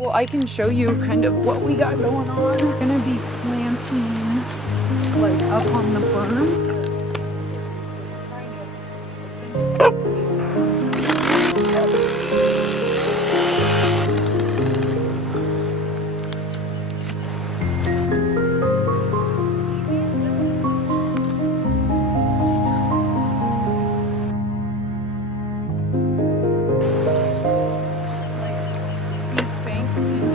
Well, I can show you kind of what we got going on. We're gonna be planting like up on the berm. These banks didn't